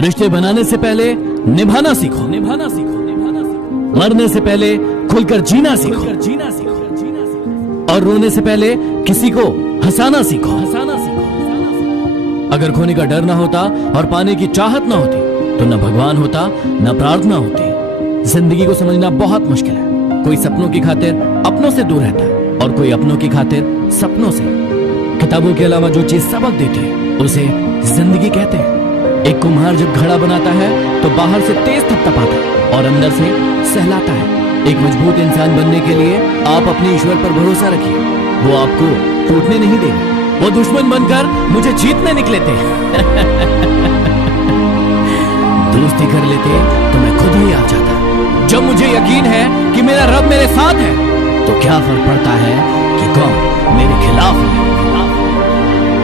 रिश्ते बनाने से पहले निभाना सीखो, निभाना सीखो, निभाना सीखो। मरने से पहले खुलकर जीना सीखो, जीना सीखो। और रोने से पहले किसी को हंसाना सीखो, हंसाना सीखो। अगर खोने का डर ना होता और पाने की चाहत ना होती तो न भगवान होता न प्रार्थना होती। जिंदगी को समझना बहुत मुश्किल है। कोई सपनों की खातिर अपनों से दूर रहता है और कोई अपनों की खातिर सपनों से। किताबों के अलावा जो चीज सबक देती है उसे जिंदगी कहते हैं। एक कुम्हार जब घड़ा बनाता है तो बाहर से तेज थपथपाता है और अंदर से सहलाता है। एक मजबूत इंसान बनने के लिए आप अपने ईश्वर पर भरोसा रखिए, वो आपको टूटने नहीं देगा। वो दुश्मन बनकर मुझे जीतने निकले थे दोस्ती कर लेते तो मैं खुद ही आ जाता। जब मुझे यकीन है कि मेरा रब मेरे साथ है तो क्या फर्क पड़ता है कि कौन मेरे खिलाफ है।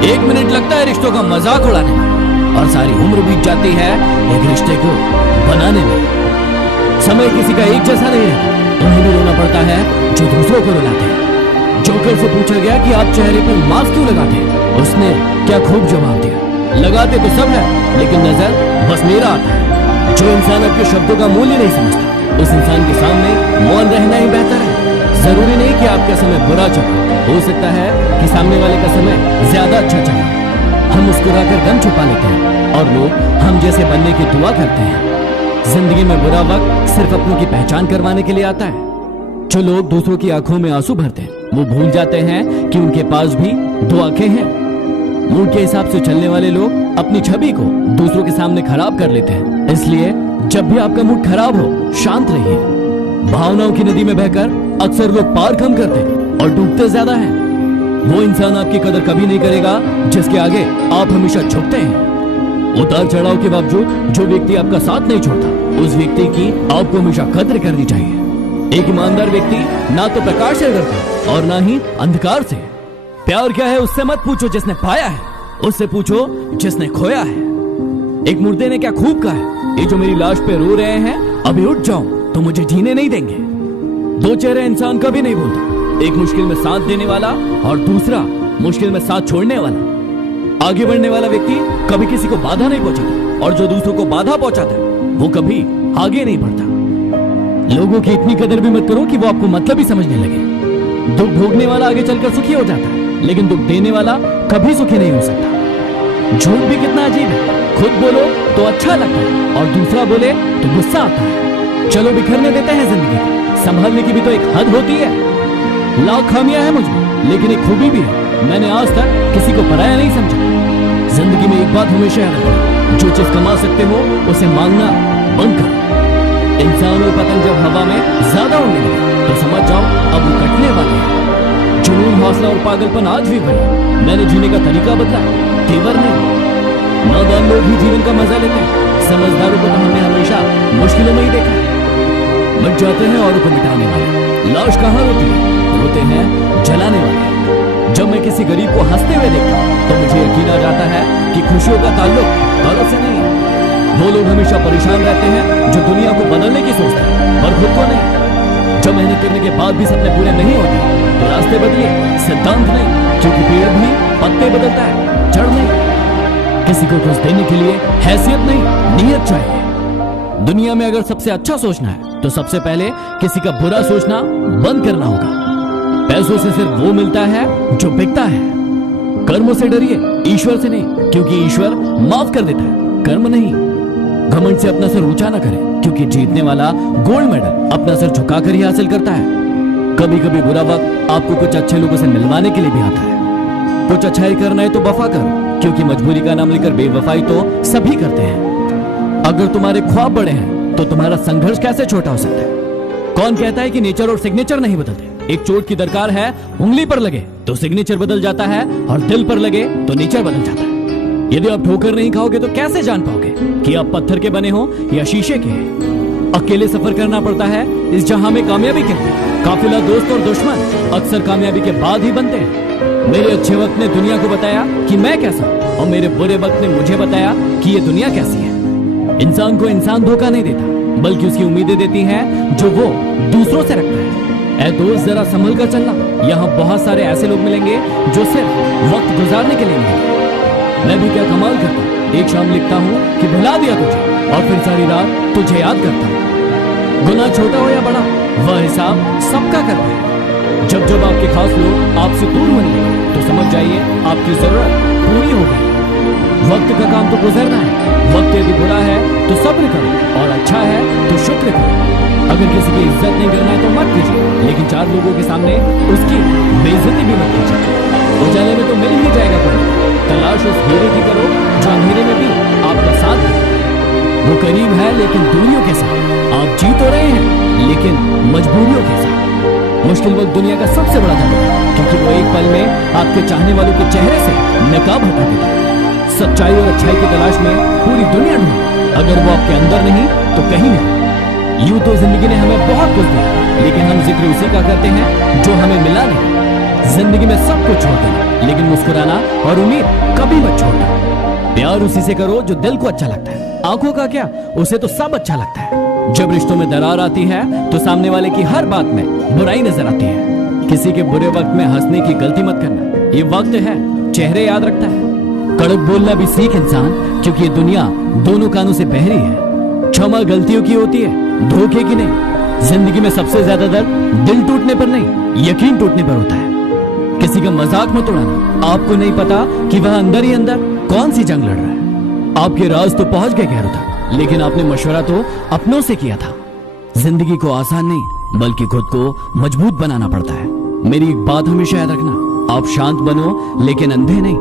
1 मिनट लगता है रिश्तों का मजाक उड़ाने में और सारी उम्र बीत जाती है एक रिश्ते को बनाने में। समय किसी का एक जैसा नहीं है। उन्हें भी रोना पड़ता है जो दूसरों को रुलाते हैं। जोकर से पूछा गया कि आप चेहरे पर मास्क क्यों लगाते हैं? उसने क्या खूब जवाब दिया, लगाते तो सब है लेकिन नजर बस मेरा आता है। जो इंसान आपके शब्दों का मूल्य नहीं समझता उस इंसान के सामने मौन रहना ही बेहतर है। जरूरी नहीं कि आपका समय बुरा चले, हो सकता है कि सामने वाले का समय ज्यादा अच्छा चले। हम मुस्कुराकर गम छुपा लेते हैं और लोग हम जैसे बनने की दुआ करते हैं। जिंदगी में बुरा वक्त सिर्फ अपनों की पहचान करवाने के लिए आता है। जो लोग दूसरों की आंखों में आंसू भरते हैं वो भूल जाते हैं कि उनके पास भी 2 आंखें हैं। मूड के हिसाब से चलने वाले लोग अपनी छवि को दूसरों के सामने खराब कर लेते हैं। इसलिए जब भी आपका मूड खराब हो शांत रहिए। भावनाओं की नदी में बहकर अक्सर लोग पार कम करते और डूबते ज्यादा हैं। वो इंसान आपकी कदर कभी नहीं करेगा जिसके आगे आप हमेशा झुकते हैं। उतार चढ़ाव के बावजूद जो व्यक्ति आपका साथ नहीं छोड़ता उस व्यक्ति की आपको हमेशा कदर करनी चाहिए। एक ईमानदार व्यक्ति ना तो प्रकाश से डरता और ना ही अंधकार से। प्यार क्या है उससे मत पूछो जिसने पाया है, उससे पूछो जिसने खोया है। एक मुर्दे ने क्या खूब कहा है, ये जो मेरी लाश पे रो रहे हैं अभी उठ जाओ तो मुझे जीने नहीं देंगे। 2 चेहरे इंसान कभी नहीं बोलता, एक मुश्किल में साथ देने वाला और दूसरा मुश्किल में साथ छोड़ने वाला। आगे बढ़ने वाला व्यक्ति कभी किसी को बाधा नहीं पहुंचाता और जो दूसरों को बाधा पहुंचाता है वो कभी आगे नहीं बढ़ता। लोगों की इतनी कदर भी मत करो कि वो आपको मतलब ही समझने लगे। दुख भोगने वाला आगे चलकर सुखी हो जाता है लेकिन दुख देने वाला कभी सुखी नहीं हो सकता। झूठ भी कितना अजीब है, खुद बोलो तो अच्छा लगता है और दूसरा बोले तो गुस्सा आता है। चलो बिखरने देते हैं जिंदगी को, संभालने की भी तो एक हद होती है। लाख खामियां हैं मुझमें लेकिन एक खूबी भी है, मैंने आज तक किसी को पराया नहीं समझा। जिंदगी में एक बात हमेशा याद रखना, जो चीज कमा सकते हो उसे मांगना बंद करो। इंसान और पतंग जब हवा में ज्यादा उड़ने लगे तो समझ जाओ अब वो कटने वाले हैं। जुनून, हौसला और पागलपन आज भी वही, मैंने जीने का तरीका बदला, तेवर नहीं। नादान लोग ही जीवन का मजा लेते हैं, समझदारों को तो हमने हमेशा मुश्किलों में ही देखा है। मिट जाते हैं औरों को मिटाने वाले, लाश कहाँ रोती है, रोते हैं जलाने वाले। जब मैं किसी गरीब को हंसते हुए देखता हूँ तो मुझे यकीन आ जाता है कि खुशियों का ताल्लुक दौलत से नहीं है। वो लोग हमेशा परेशान रहते हैं जो दुनिया को बदलने की सोचते हैं पर खुद को नहीं। जब मेहनत करने के बाद भी सपने पूरे नहीं होते तो रास्ते बदलिए, सिद्धांत नहीं, क्योंकि पेड़ भी पत्ते बदलता है, जड़ नहीं। किसी को कुछ देने के लिए हैसियत नहीं, नीयत चाहिए। दुनिया में अगर सबसे अच्छा सोचना है तो सबसे पहले किसी का बुरा सोचना बंद करना होगा। पैसों से सिर्फ वो मिलता है जो बिकता है। कर्मों से डरिए, ईश्वर से नहीं, क्योंकि ईश्वर माफ कर देता है, कर्म नहीं। घमंड से अपना सर ऊंचा ना करें, क्योंकि जीतने वाला गोल्ड मेडल अपना सर झुकाकर ही हासिल करता है। कभी कभी बुरा वक्त आपको कुछ अच्छे लोगों से मिलवाने के लिए भी आता है। कुछ अच्छाई करना है तो वफा करो, क्योंकि मजबूरी का नाम लेकर बेवफाई तो सभी करते हैं। अगर तुम्हारे ख्वाब बड़े हैं तो तुम्हारा संघर्ष कैसे छोटा हो सकता है? कौन कहता है कि नेचर और सिग्नेचर नहीं बदलते? एक चोट की दरकार है, उंगली पर लगे तो सिग्नेचर बदल जाता है और दिल पर लगे तो नेचर बदल जाता है। यदि आप ठोकर नहीं खाओगे तो कैसे जान पाओगे कि आप पत्थर के बने हो या शीशे के? अकेले सफर करना पड़ता है इस जहां में कामयाबी के लिए। काफिला दोस्त और दुश्मन अक्सर कामयाबी के बाद ही बनते हैं। मेरे अच्छे वक्त ने दुनिया को बताया कि मैं कैसा हूं और मेरे बुरे वक्त ने मुझे बताया कि ये दुनिया कैसी है। इंसान को इंसान धोखा नहीं देता, बल्कि उसकी उम्मीदें देती हैं जो वो दूसरों से रखता है। ऐ दोस्त जरा संभल कर चलना, यहाँ बहुत सारे ऐसे लोग मिलेंगे जो सिर्फ वक्त गुजारने के लिए मिलेंगे। मैं भी क्या कमाल करता हूँ, एक शाम लिखता हूँ कि भुला दिया तुझे, और फिर सारी रात तुझे याद करता हूँ। गुनाह छोटा हो या बड़ा, वह हिसाब सबका करता है। जब जब आपके खास लोग आपसे दूर होने लगे तो समझ जाइए आपकी जरूरत पूरी हो गई। वक्त का काम तो गुजरना है। वक्त यदि बुरा है तो सब्र करो, और अच्छा है तो शुक्र करो। अगर किसी की इज्जत नहीं करना है तो मत कीजिए, लेकिन चार लोगों के सामने उसकी बेइज्जती भी मत कीजिए। उजाले में तो मिल ही जाएगा कोई, तलाश उस हीरे की करो जो अंधेरे में भी आपका साथ दे। वो करीब है लेकिन दूरियों के साथ। आप जी तो रहे हैं लेकिन मजबूरियों के साथ। मुश्किल वक्त दुनिया का सबसे बड़ा धन है, क्योंकि वो एक पल में आपके चाहने वालों के चेहरे से नकाब हटा देता है। सच्चाई और अच्छाई की तलाश में पूरी दुनिया ढूंढे, अगर वो आपके अंदर नहीं तो कहीं नहीं। यूं तो जिंदगी ने हमें बहुत कुछ दिया, लेकिन हम जिक्र उसी का करते हैं जो हमें मिला नहीं। जिंदगी में सब कुछ छोड़ देना, लेकिन मुस्कुराना और उम्मीद कभी मत छोड़ना। प्यार उसी से करो जो दिल को अच्छा लगता है। आंखों का क्या, उसे तो सब अच्छा लगता है। जब रिश्तों में दरार आती है तो सामने वाले की हर बात में बुराई नजर आती है। किसी के बुरे वक्त में हंसने की गलती मत करना। ये वक्त है, चेहरे याद रखता है। कड़क बोलना भी सीख इंसान, क्योंकि ये दुनिया दोनों कानों से बहरी है। क्षमा गलतियों की होती है, धोखे की नहीं। जिंदगी में सबसे ज्यादा दर्द दिल टूटने पर नहीं, यकीन टूटने पर होता है। किसी का मजाक मत उड़ाना। आपको नहीं पता कि वह अंदर ही अंदर कौन सी जंग लड़ रहा है। आपके राज तो पहुंच गए गहरा था, लेकिन आपने मशवरा तो अपनों से किया था। जिंदगी को आसान नहीं बल्कि खुद को मजबूत बनाना पड़ता है। मेरी एक बात हमेशा याद रखना, आप शांत बनो लेकिन अंधे नहीं।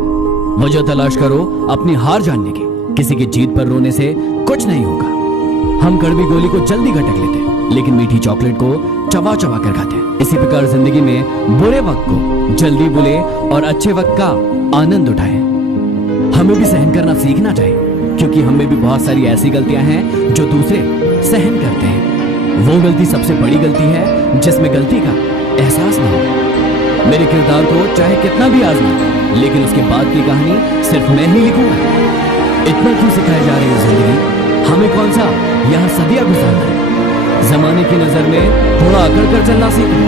वजह तलाश करो अपनी हार जानने की। किसी की जीत पर रोने से कुछ नहीं होगा। हम कड़वी गोली को जल्दी गटक लेते हैं, लेकिन मीठी चॉकलेट को चबा चबा कर खाते हैं। इसी प्रकार जिंदगी में बुरे वक्त को जल्दी भूले और अच्छे वक्त का आनंद उठाएं। हमें भी सहन करना सीखना चाहिए, क्योंकि हमें भी बहुत सारी ऐसी गलतियां हैं जो दूसरे सहन करते हैं। वो गलती सबसे बड़ी गलती है जिसमें गलती का एहसास ना हो। मेरे किरदार को चाहे कितना भी आजमा, लेकिन उसके बाद की कहानी सिर्फ मैं ही लिखूंगा। इतना क्यों सिखाई जा रही है जिंदगी, हमें कौन सा यहाँ सदिया गुजारना है। जमाने की नजर में थोड़ा अकड़ कर चलना सीखो।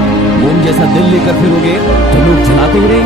मोम जैसा दिल लेकर फिरोगे तो लोग जलाते ही रहेंगे।